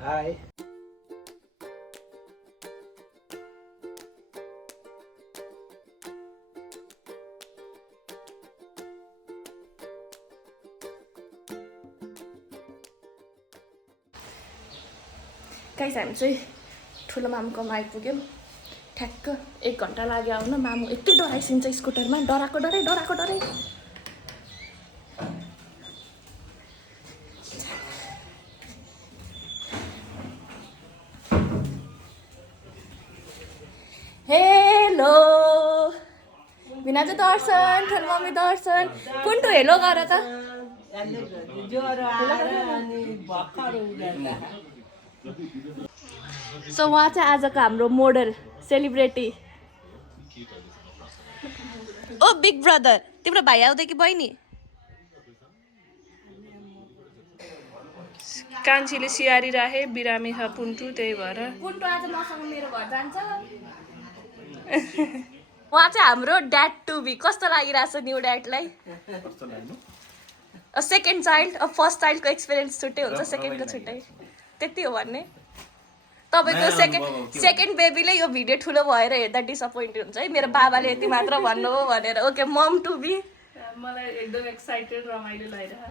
High guys हामी चाहिँ ठुलो मामुकोमा आइपुग्यौँ ठ्याक्क 1 घन्टा लाग्यो आउन मामु यति डराइसिन्छ स्कुटरमा डराएको डरै हेलो भिनाजु दर्शन ठुलो मम्मी दर्शन कुन्टु हेलो गर त सो उहाँ चाहिँ आजको हाम्रो मोडल सेलिब्रेटी ओ बिग ब्रदर तिम्रो भाइ आउँदै कि बहिनी कान्छीले सियारी राखे बिरामी छ पुन्टु त्यही भएर पुन्टु आज मसँग मेरो घर जान्छ उहाँ चाहिँ हाम्रो ड्याड टु बी कस्तो लागिरहेछ न्यू ड्याडलाई सेकेन्ड चाइल्ड अब फर्स्ट चाइल्डको एक्सपिरियन्स छुट्टै हुन्छ सेकेन्डको छुट्टै त्यति हो भन्ने तपाईको सेकेन्ड बेबीले यो भिडियो ठुलो भएर हेर्दा डिसअपोइन्ट हुन्छ है मेरो बाबाले यति मात्र भन्नु हो भनेर ओके मम टु बी मलाई एकदम एक्साइटेड रमाइलो लागिरहेको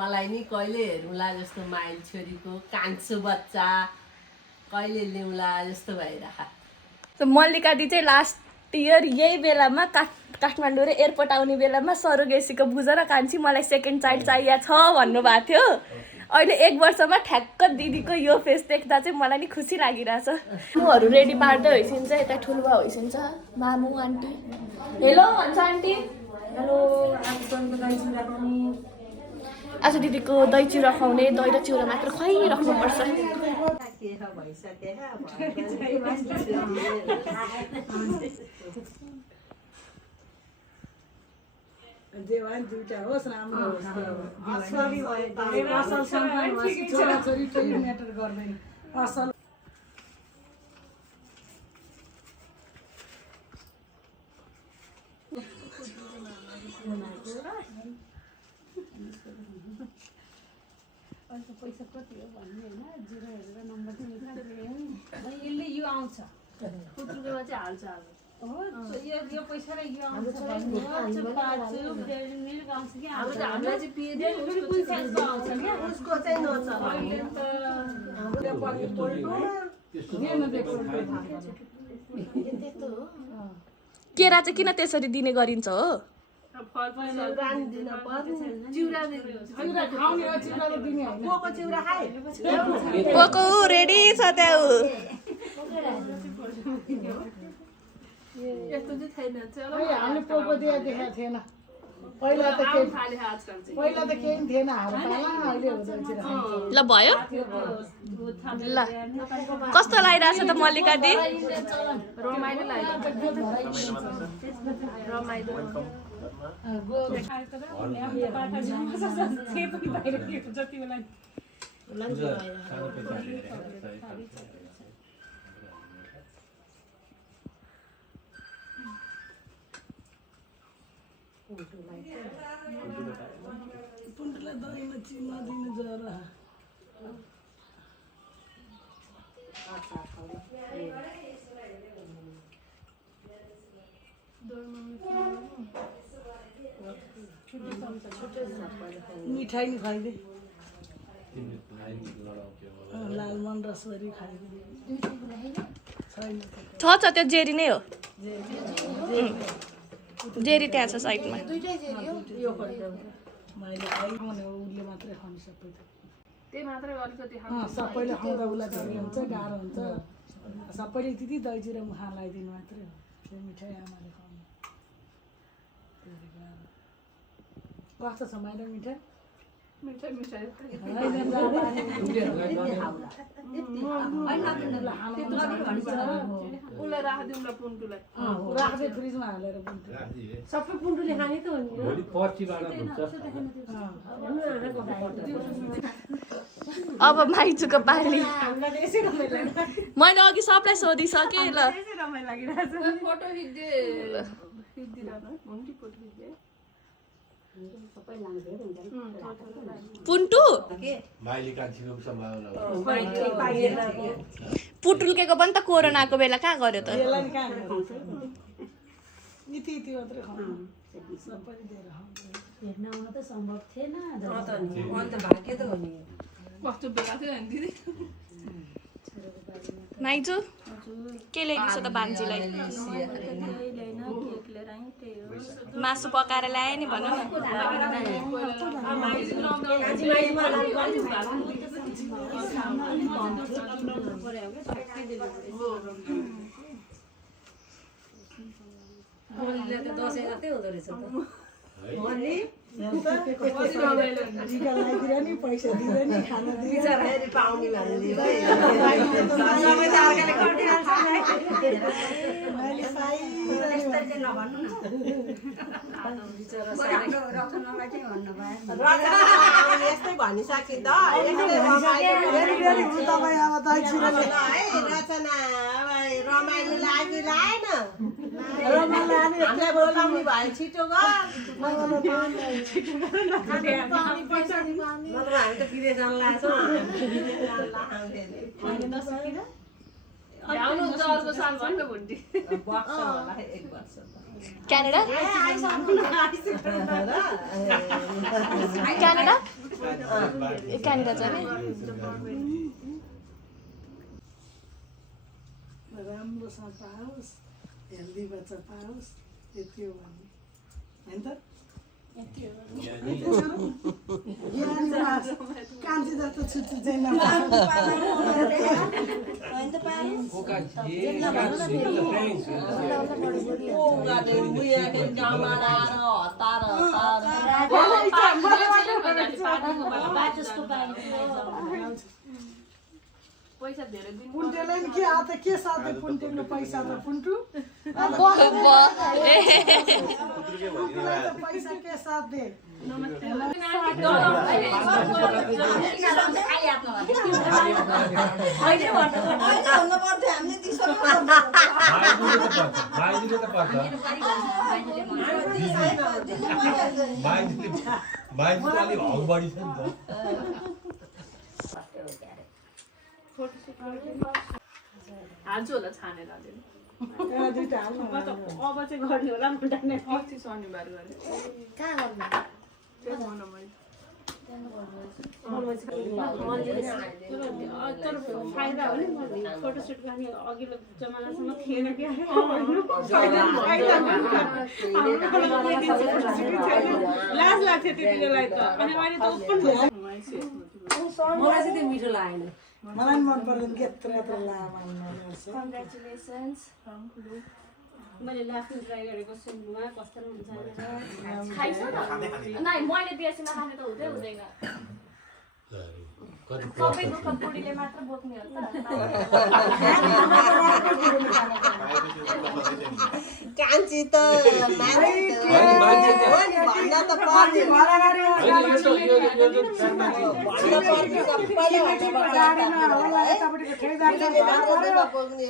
मलाई नि कहिले हेरौँला जस्तो माइल छोरीको कान्छो बच्चा कहिले ल्याउँला जस्तो भइरहेको मल्लिका दी चाहिँ लास्ट इयर यही बेलामा काठमाडौँ र एयरपोर्ट आउने बेलामा सरोगेसीको बुझेर कान्छी मलाई सेकेन्ड चाइल्ड चाहिएको छ भन्नुभएको थियो अहिले 1 वर्षमा ठ्याक्क दिदीको यो फेस देख्दा चाहिँ मलाई नि खुसी लागिरहेछ मुहरू रेडी पार्दै होइसिन्छ यता ठुलबा होइसिन्छ मामु आन्टी हेलो भन्छ आन्टी हेलो आज दिदीको दही चिउरा खुवाउने दही र चिउरा मात्र खुवाइराख्नुपर्छ देवान दुईटा होस् राम्रो होस् असली भयो असल सम्मान छोरा छोरी केही म्याटर गर्दैन असल पैसा कति हो भन्ने होइन 0 हेरेर नम्बर दिनु यसले यो आउँछ पुत्रुकोमा चाहिँ हाल्छ अब यो पैसा र यो आउँछ हामीलाई चाहिँ पिएदै कुन साइजको आउँछ क्या उसको चाहिँ नछ अहिले केरा चाहिँ किन त्यसरी दिने गरिन्छ हो पोको रेडी छ त्यहाँ हामीले पोको दिया देखाएको थिएन पहिला त केही थिएन अहिले हुँदैछ ल भयो ल कस्तो लागिरहेछ त मल्लिका दी रमाइलो लाग्यो पुन्टुलाई दहीमा चिमा दिनु जरा मिठाई नि खाइदे लालमन रसवरी खाइदे छ त्यो जेरी नै हो जेरी त्यहाँ छ साइडमा मैले खाइरहने उसले मात्रै खानु सबै त्यही मात्रै अलिकति सबैले खाउँदा उसलाई धेरै हुन्छ गाह्रो हुन्छ सबैले त्यति दही चिरा मुखा लगाइदिनु मात्रै हो त्यो मिठाई आमाले खानु कस्तो छ माइला मिठाई मिठाई मिठाई उसलाई राखिदिउँ ल पुन्टुलाई राख्दै फ्रिजमा हालेर पुन्टु सबै पुन्टुले खाने त हो नि अब माइजूको पाली मैले अघि सबलाई सोधिसकेँ ल फोटो खिच्दे सबै लाङ्दै हुन्छ पुन्टु माइली कान्छीको सम्भावना पुटुल्केको पनि त कोरोनाको बेला कहाँ गर्यो त हेर्न आउन त सम्भव थिएन कस्तो बेला थियो नि दिदी माइजू के ल्याइदिन्छ त भान्जीलाई मासु पकाएर ल्याए नि भन न दसैँ मात्रै हुँदो रहेछ पैसा दिँदैन खाना पाउने यस्तै भनिसके त रमाइलो लागि लाएन रमाइलो बोलाउने भयो छिटो हामी त विदेश जान ल्याउनु हुन्छ अर्को साल भन्नु भुन्टी क्यानाडा क्यानाडा क्यानाडा जाने राम्रोसँग पाओस् हेल्दी बच्चा पाओस् यति हो भन्ने होइन त कान्छी जस्तो छुट्टी चाहिँ पैसा धेरै दिन पुन्टेलाई नि के आ त के साथै पुन्टेको पैसा त पुन्टु पैसा के साथ दे हाल्छु होला छानेर दुईटा हाल्नु अब चाहिँ गर्ने होला अस्ति शनिबार गरेँ कहाँ गर्नु त्यो भन्नु मैले तर फाइदा हो नि फोटोसुट गर्ने अघिल्लो जमानासम्म थिएन क्या लाज लाग्थ्यो त्यति बेला त अनि अहिले त ओपन मलाई चाहिँ त्यो मिठो लागेन मलाई पनि मन पर्दैन यत्रो यत्रो लामा कङ्ग्रेचुलेसन्स मैले लाफ्नु ट्राई गरेको सुनमा कस्तो हुन्छ खाइस त नाइ मैले बिएससीमा खाने त हुँदै हुँदैन सबै दुःख बुढीले मात्र बोक्ने हो कान्छी त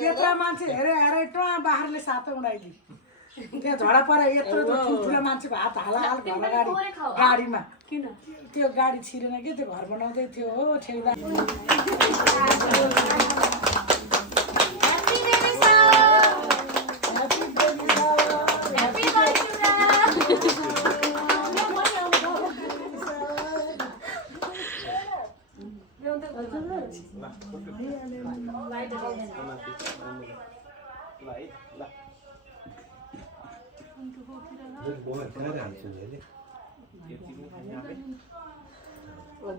त्यत्रो मान्छे हेरे हेरे बाख्राले सातो उडाइदिए त्यहाँ झडा परे यत्रो ठुल्ठुलो मान्छेको हात हाल हाल घर अगाडि गाडीमा किन त्यो गाडी छिरेन कि त्यो घर बनाउँदै थियो हो ठेउदा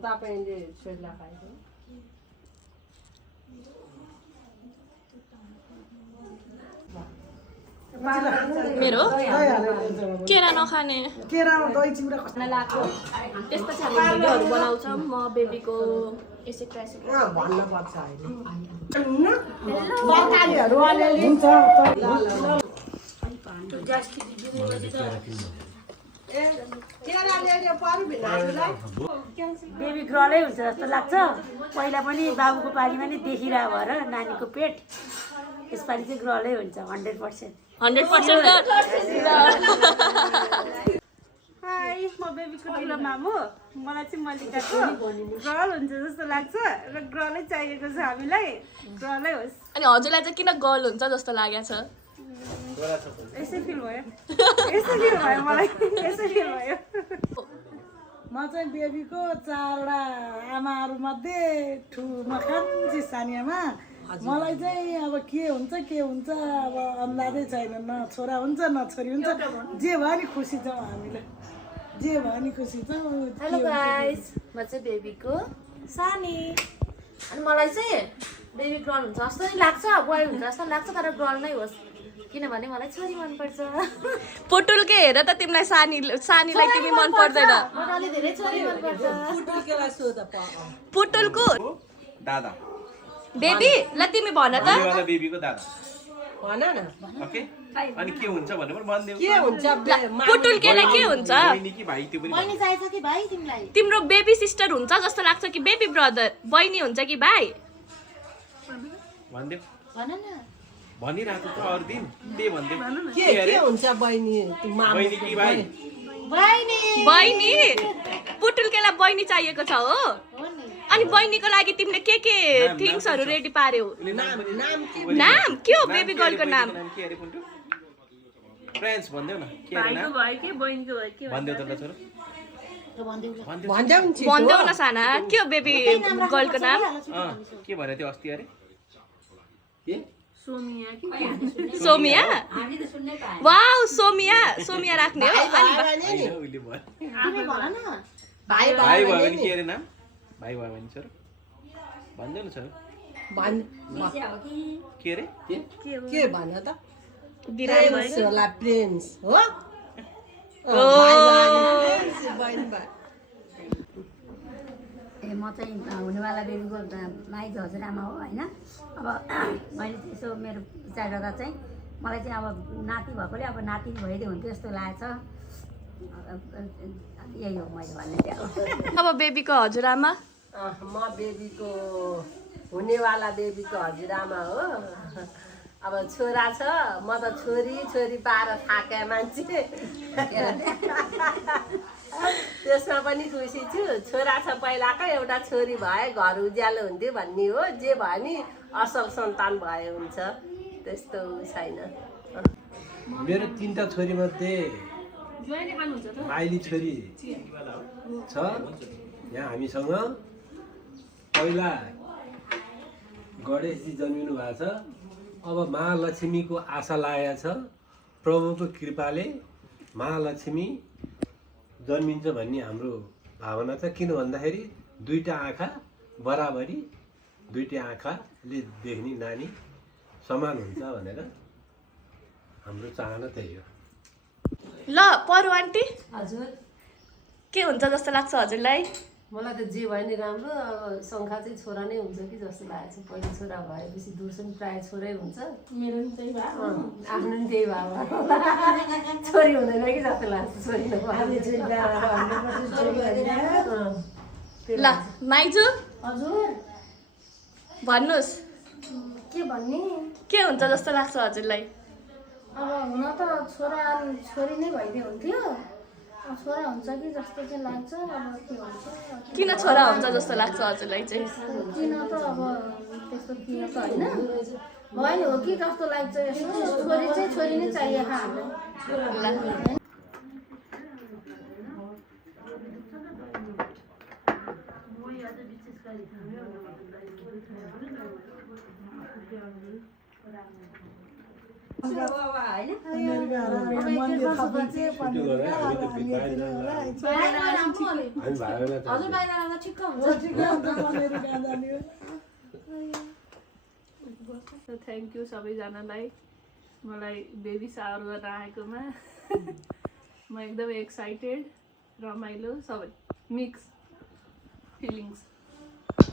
तपाईँले छोड्ला खाएको मेरो केरा नखाने केरा दही चिउरा खाना लाग्यो त्यसपछि हामी भिडियोहरू बनाउँछौँ म बेबीको यसै क्लासिक भन्न पर्छ अहिले तरकारीहरू अलिअलि हुन्छ बेबी ग्रलै हुन्छ जस्तो लाग्छ पहिला पनि बाबुको पालीमा नि देखिरह भएर नानीको पेट यसपालि चाहिँ ग्रलै हुन्छ 100% 100% हाई चाहिँ म बेबीको ठुलो मामु मलाई चाहिँ मल्लिकाको गर्ल हुन्छ जस्तो लाग्छ र गर्लै चाहिएको छ हामीलाई गर्लै होस् अनि हजुरलाई चाहिँ किन गर्ल हुन्छ जस्तो लागेको छ यसै फिल भयो मलाई यसै फिल भयो म चाहिँ बेबीको 4वटा आमाहरूमध्ये म कान्छी सानियामा मलाई चाहिँ अब के हुन्छ अब अन्दाजै छैन न छोरा हुन्छ न छोरी हुन्छ जे भयो नि खुसी छौँ हामीले जे भयो नि खुसी छौँ। हेलो गाइस म चाहिँ बेबीको सानी अनि मलाई चाहिँ बेबी गर्ल हुन्छ जस्तो नि लाग्छ बोय हुन्छ जस्तो लाग्छ तर गर्ल नै होस् किनभने मलाई छोरी मनपर्छ। पुटुलके हेर त तिमीलाई सानीलाई तिमी मन पर्दैन धेरै छोरी मनपर्छ। पुटुलको दादा बेबी ल तिमी भन त वाला बेबीको दादा भन न ओके अनि के हुन्छ भन्नु पर्छ भनिदेऊ के हुन्छ पुटुलकेलाई के हुन्छ बहिनी कि भाइ त्यो पनि बहिनी चाहिन्छ कि भाइ तिमीलाई तिम्रो बेबी सिस्टर हुन्छ जस्तो लाग्छ कि बेबी ब्रदर बहिनी हुन्छ कि भाइ भनिदेऊ भन न भनिरहेको छ अरू दिन त्यही भनिदेऊ के हुन्छ बहिनी बहिनी कि भाइ बहिनी पुटुलकेलाई बहिनी चाहिएको छ हो अनि बहिनीको लागि तिमीले के थिङ्सहरू रेडी पार्यौ नाम के हो बेबी गर्लको नाम के अरे पुन्टु फ्रेन्ड्स भनिदेऊ न के अरे नाम भनिदेऊ त ल छोरो भन्देऊ न साना के हो बेबी गर्लको नाम के भने त्यो अस्ति अरे सोमिया वाउ सोमिया राख्ने हो भाइ भयो भने के अरे नाम भाइ भयो भने छोरो भनिदेऊ न छोरो के अरे के भन त प्रिन्स होला प्रिन्स हो म चाहिँ हुनेवाला बेबीको माइज हजुरआमा हो होइन। अब मैले यसो मेरो विचार गर्दा चाहिँ मलाई चाहिँ अब नाति भएकोले अब नाति भइदियो हुन्थ्यो जस्तो लागेको छ। यही हो मैले भन्ने चाहिँ अब बेबीको हजुरआमा म बेबीको हुनेवाला बेबीको हजुरआमा हो। अब छोरा छ म त छोरी पाएर थाके मान्छे त्यसमा पनि खुसी छु। छोरा छ पहिलाको एउटा छोरी भए घर उज्यालो हुन्थ्यो भन्ने हो। जे भयो नि असल सन्तान भए हुन्छ त्यस्तो छैन। मेरो 3टा छोरी मध्ये माइली छोरी छ यहाँ हामीसँग। पहिला गणेशजी जन्मिनु भएको छ। अब महालक्ष्मीको आशा लागेको छ। प्रभुको कृपाले महालक्ष्मी जन्मिन्छ भन्ने हाम्रो भावना छ। किन भन्दाखेरि 2टा आँखा बराबरी 2टा आँखाले देख्ने नानी समान हुन्छ भनेर हाम्रो चाहना त्यही हो। ल परु आन्टी हजुर के हुन्छ जस्तो लाग्छ हजुरलाई? मलाई त जे भयो नि राम्रो। अब शङ्खा चाहिँ छोरा नै हुन्छ कि जस्तो लागेको छ। पहिलो छोरा भएपछि दोस्रो पनि प्रायः छोरै हुन्छ। मेरो पनि त्यही भयो आफ्नो पनि त्यही भयो छोरी हुँदैन कि जस्तो लाग्छ। छोरी ल माइजू हजुर भन्नुहोस् के भन्ने के हुन्छ जस्तो लाग्छ हजुरलाई? अब हुन त छोरी नै भइदियो हुन्थ्यो। छोरा हुन्छ कि जस्तो चाहिँ लाग्छ। अब के हुन्छ किन छोरा हुन्छ जस्तो लाग्छ हजुरलाई चाहिँ? किन त अब त्यस्तो किन त होइन भयो नि हो कि जस्तो लाग्छ। छोरी चाहिँ छोरी नै चाहिएको हामीलाई। थ्याङ्क यू सबैजनालाई मलाई बेबी सावर गर्न आएकोमा। म एकदमै एक्साइटेड रमाइलो सबै मिक्स फिलिङ्स।